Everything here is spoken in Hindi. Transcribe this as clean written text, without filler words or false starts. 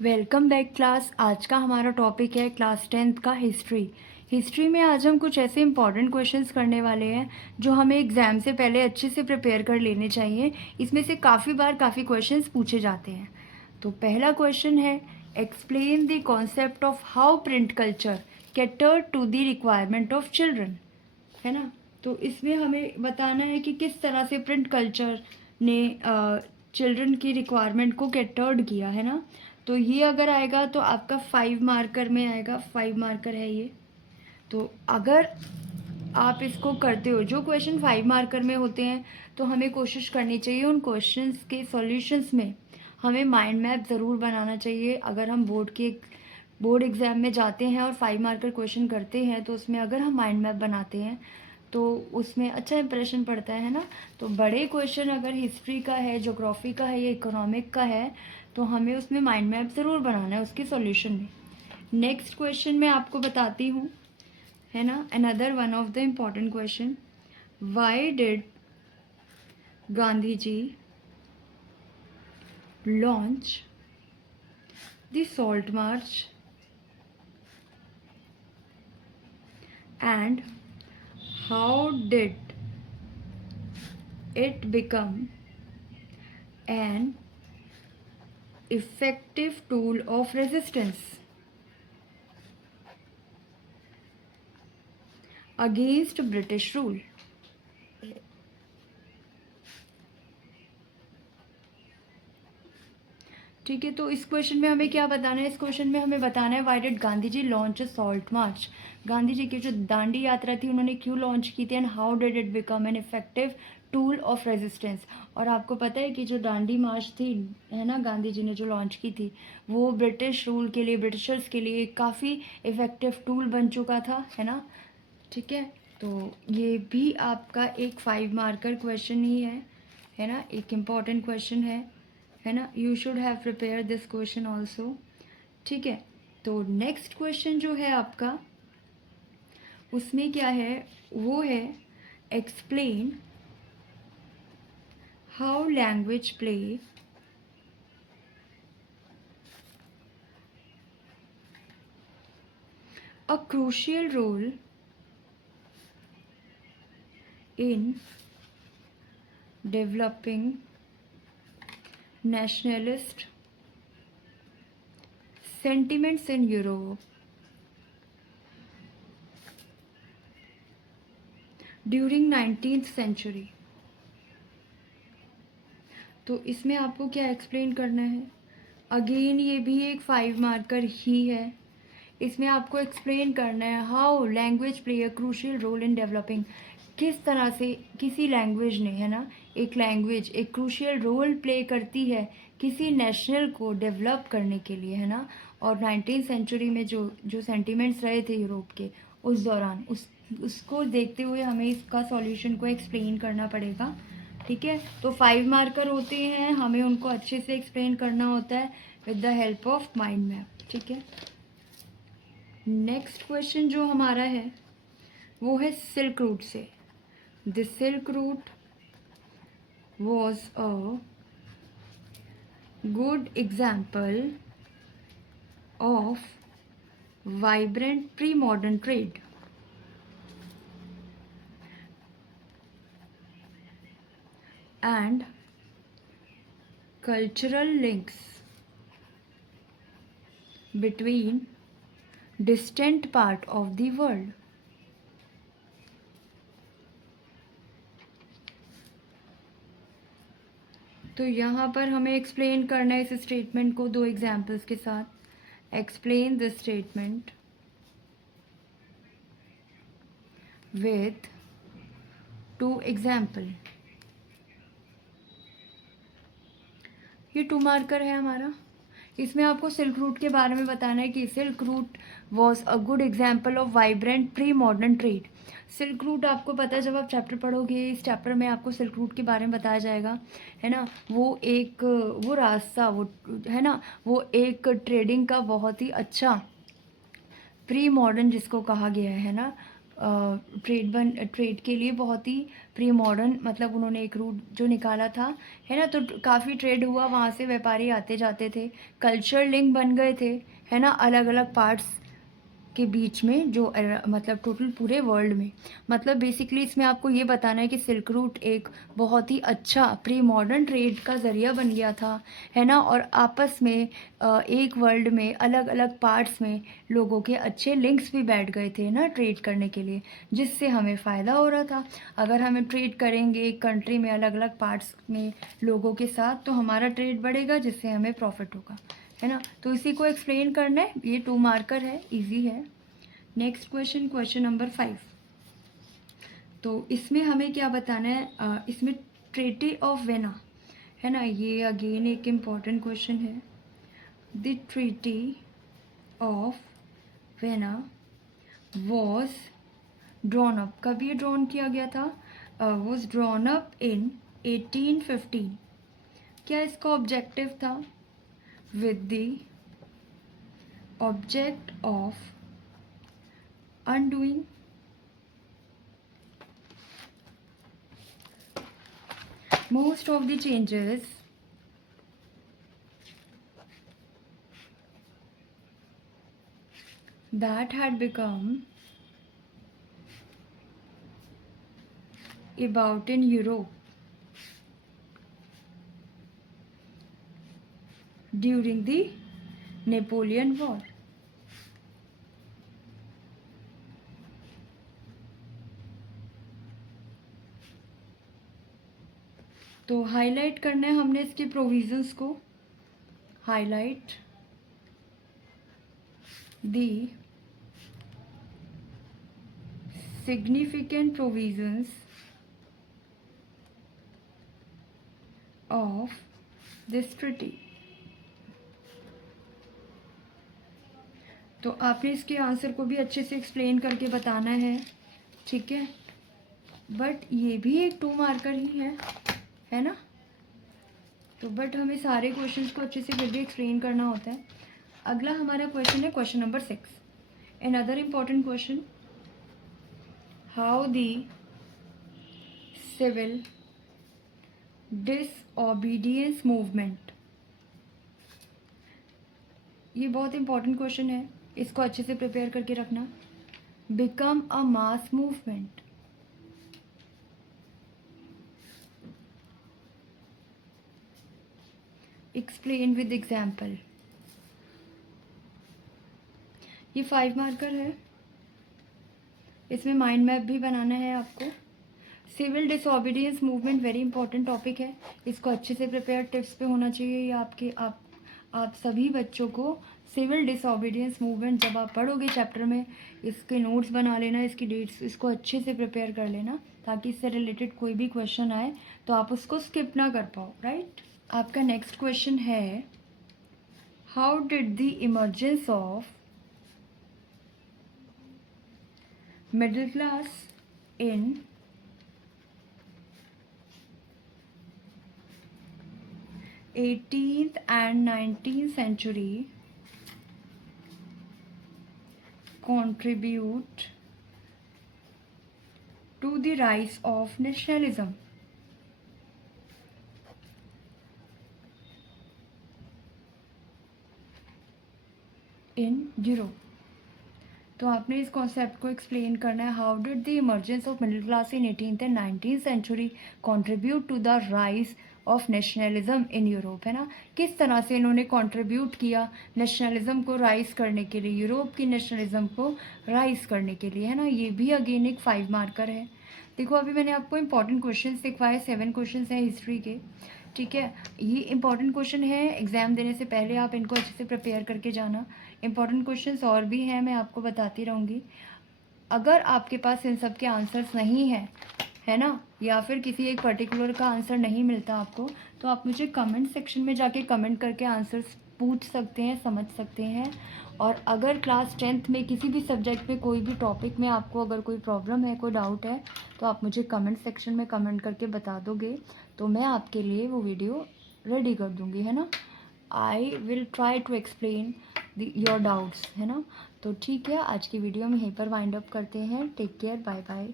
Welcome back class. आज का हमारा टॉपिक है क्लास 10th का हिस्ट्री। हिस्ट्री में आज हम कुछ ऐसे इंपॉर्टेंट क्वेश्चंस करने वाले हैं जो हमें एग्ज़ाम से पहले अच्छे से प्रिपेयर कर लेने चाहिए। इसमें से काफ़ी बार काफ़ी क्वेश्चंस पूछे जाते हैं। तो पहला क्वेश्चन है, explain the concept of how print culture cater to the requirement of children. है ना। तो इसमें हमें बताना है कि किस तरह से प्रिंट कल्चर ने चिल्ड्रन की रिक्वायरमेंट को कैटर्ड किया, है ना। तो ये अगर आएगा तो आपका 5 मार्कर में आएगा, 5 मार्कर है ये। तो अगर आप इसको करते हो, जो क्वेश्चन 5 मार्कर में होते हैं, तो हमें कोशिश करनी चाहिए उन क्वेश्चंस के सॉल्यूशंस में हमें माइंड मैप ज़रूर बनाना चाहिए। अगर हम बोर्ड एग्ज़ाम में जाते हैं और 5 मार्कर क्वेश्चन करते हैं तो उसमें अगर हम माइंड मैप बनाते हैं तो उसमें अच्छा इंप्रेशन पड़ता है ना। तो बड़े क्वेश्चन अगर हिस्ट्री का है, ज्योग्राफी का है या इकोनॉमिक का है तो हमें उसमें माइंड मैप ज़रूर बनाना है उसके सॉल्यूशन में। नेक्स्ट क्वेश्चन मैं आपको बताती हूँ, है ना। Another one of the important question, why did Gandhi ji launch the salt march and how did it become an effective tool of resistance against British rule? ठीक है, तो इस क्वेश्चन में हमें क्या बताना है? इस क्वेश्चन में हमें बताना है why did Gandhi ji launch a salt march. Gandhi ji की जो दांडी यात्रा थी उन्होंने क्यों लॉन्च की थी and how did it become an effective tool of resistance. और आपको पता है कि जो दांडी मार्च थी, है ना, गांधी जी ने जो लॉन्च की थी वो ब्रिटिश रूल के लिए, ब्रिटिशर्स के लिए काफ़ी इफ़ेक्टिव टूल बन चुका था, है ना। ठीक है, तो ये भी आपका एक 5 मार्कर क्वेश्चन ही है ना, एक इम्पॉर्टेंट क्वेश्चन है ना। You should have prepare this question also. ठीक है, तो नेक्स्ट क्वेश्चन जो है आपका उसमें क्या है, वो है explain how language play a crucial role in developing nationalist sentiments in Europe during 19th century। तो इसमें आपको क्या एक्सप्लेन करना है? अगेन ये भी एक 5 मार्कर ही है। इसमें आपको एक्सप्लेन करना है how language play a crucial role in developing. किस तरह से किसी लैंग्वेज ने, है ना, एक लैंग्वेज एक क्रूशियल रोल प्ले करती है किसी नेशनल को डेवलप करने के लिए, है ना। और 19th सेंचुरी में जो जो सेंटिमेंट्स रहे थे यूरोप के उस दौरान, उसको देखते हुए हमें इसका सॉल्यूशन को एक्सप्लेन करना पड़ेगा। ठीक है, तो 5 मार्कर होते हैं, हमें उनको अच्छे से एक्सप्लेन करना होता है with the help of mind map. ठीक है, नेक्स्ट क्वेश्चन जो हमारा है वो है सिल्क रूट से। The silk route was a good example of vibrant pre modern trade and cultural links between distant part of the world। तो यहाँ पर हमें एक्सप्लेन करना है इस स्टेटमेंट को 2 एग्जाम्पल्स के साथ। Explain the statement with 2 example. ये 2 मार्कर है हमारा। इसमें आपको सिल्क रूट के बारे में बताना है कि silk route was a good example of vibrant pre modern trade. Silk route आपको पता है, जब आप चैप्टर पढ़ोगे इस चैप्टर में आपको सिल्क रूट के बारे में बताया जाएगा, है ना। वो रास्ता, वो, है ना, वो एक ट्रेडिंग का बहुत ही अच्छा प्री मॉडर्न जिसको कहा गया है ना, ट्रेड के लिए बहुत ही प्री मॉडर्न, मतलब उन्होंने एक रूट जो निकाला था, है ना। तो काफ़ी ट्रेड हुआ, वहाँ से व्यापारी आते जाते थे, कल्चर लिंक बन गए थे, है ना, अलग अलग पार्ट्स के बीच में, जो मतलब टोटल पूरे वर्ल्ड में। मतलब बेसिकली इसमें आपको ये बताना है कि सिल्क रूट एक बहुत ही अच्छा प्री मॉडर्न ट्रेड का ज़रिया बन गया था, है ना। और आपस में एक वर्ल्ड में अलग अलग पार्ट्स में लोगों के अच्छे लिंक्स भी बैठ गए थे ना ट्रेड करने के लिए, जिससे हमें फ़ायदा हो रहा था। अगर हमें ट्रेड करेंगे एक कंट्री में अलग अलग पार्ट्स में लोगों के साथ, तो हमारा ट्रेड बढ़ेगा, जिससे हमें प्रॉफिट होगा, है ना। तो इसी को एक्सप्लेन करना है, ये 2 मार्कर है, इजी है। Next question, question number 5। तो इसमें हमें क्या बताना है, इसमें ट्रेटी ऑफ वेना, है ना, ये अगेन एक इम्पॉर्टेंट क्वेश्चन है। The treaty of vena was drawn up, कब ये ड्रॉन किया गया था, वॉज ड्रॉन अप इन 1815। क्या इसका ऑब्जेक्टिव था, with the object of undoing most of the changes that had become about in Europe during the Napoleon War. तो हाईलाइट करना है हमने इसके प्रोविजंस को, highlight the significant provisions of this treaty। तो आपने इसके आंसर को भी अच्छे से एक्सप्लेन करके बताना है, ठीक है। बट ये भी एक 2 मार्कर ही है ना। तो बट हमें सारे क्वेश्चंस को अच्छे से फिर भी एक्सप्लेन करना होता है। अगला हमारा क्वेश्चन है question number 6। Another important question, how the civil disobedience movement, ये बहुत इंपॉर्टेंट क्वेश्चन है, इसको अच्छे से प्रिपेयर करके रखना। Become a mass movement, explain with example. ये 5 मार्कर है, इसमें माइंड मैप भी बनाना है आपको। Civil disobedience movement very important topic है, इसको अच्छे से प्रिपेयर टिप्स पे होना चाहिए। ये आपके आप सभी बच्चों को सिविल डिसओबीडियंस मूवमेंट जब आप पढ़ोगे चैप्टर में, इसके नोट्स बना लेना, इसकी डेट्स, इसको अच्छे से प्रिपेयर कर लेना, ताकि इससे रिलेटेड कोई भी क्वेश्चन आए तो आप उसको स्किप ना कर पाओ, राइट। आपका नेक्स्ट क्वेश्चन है, how did the emergence of middle class in 18th and 19th century contribute to the rise of nationalism in Europe। तो आपने इस कॉन्सेप्ट को एक्सप्लेन करना है। How did the emergence of middle class in 18th and 19th century contribute to the rise of nationalism in Europe, है ना। किस तरह से इन्होंने कंट्रीब्यूट किया नेशनलिज्म को राइज करने के लिए, यूरोप की नेशनलिज्म को राइज करने के लिए, है ना। ये भी अगेन एक 5 मार्कर है। देखो अभी मैंने आपको इंपॉर्टेंट क्वेश्चन सिखवाए, 7 क्वेश्चन हैं हिस्ट्री के, ठीक है। ये इंपॉर्टेंट क्वेश्चन है, एग्ज़ाम देने से पहले आप इनको अच्छे से प्रिपेयर करके जाना। इंपॉर्टेंट क्वेश्चंस और भी हैं, मैं आपको बताती रहूँगी। अगर आपके पास इन सब के आंसर्स नहीं हैं, है ना, या फिर किसी एक पर्टिकुलर का आंसर नहीं मिलता आपको, तो आप मुझे कमेंट सेक्शन में जाके कमेंट करके आंसर्स पूछ सकते हैं, समझ सकते हैं। और अगर क्लास 10th में किसी भी सब्जेक्ट में, कोई भी टॉपिक में आपको अगर कोई प्रॉब्लम है, कोई डाउट है, तो आप मुझे कमेंट सेक्शन में कमेंट करके बता दोगे, तो मैं आपके लिए वो वीडियो रेडी कर दूँगी, है ना। I will try to explain your doubts, है ना। तो ठीक है, आज की वीडियो हम यहीं पर वाइंड अप करते हैं। Take care, bye bye.